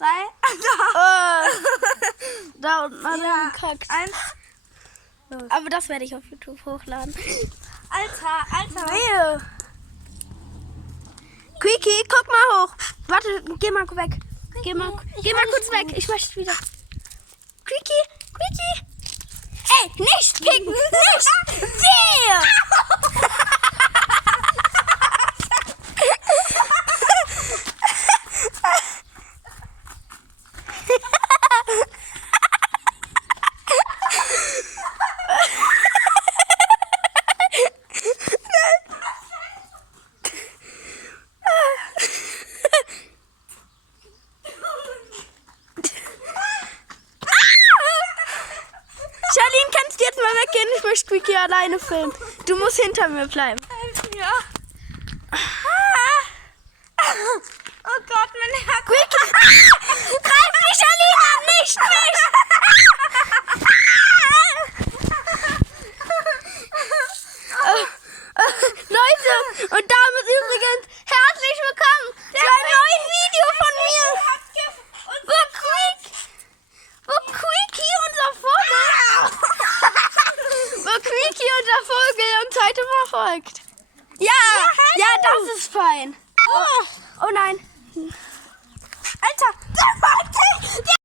3. Da unten hat er gekackt. 1. Aber das werde ich auf YouTube hochladen. Alter. Wehe. Quickie, guck mal hoch. Warte, geh mal weg. Geh mal kurz weg. Ich möchte wieder. Quickie. Ey, nicht picken. Nicht. Sehr. Charlene, kannst du jetzt mal weggehen? Ich möchte Quickie alleine filmen. Du musst hinter mir bleiben. Ja. Oh Gott, mein Herz. Quickie! Greif mich, Charlene, an, nicht mich! Leute, und damit übrigens herzlich willkommen zu einem neuen Video von mir. Wo Quickie unser Vogel uns heute verfolgt. Ja, das ist fein. Oh nein. Alter,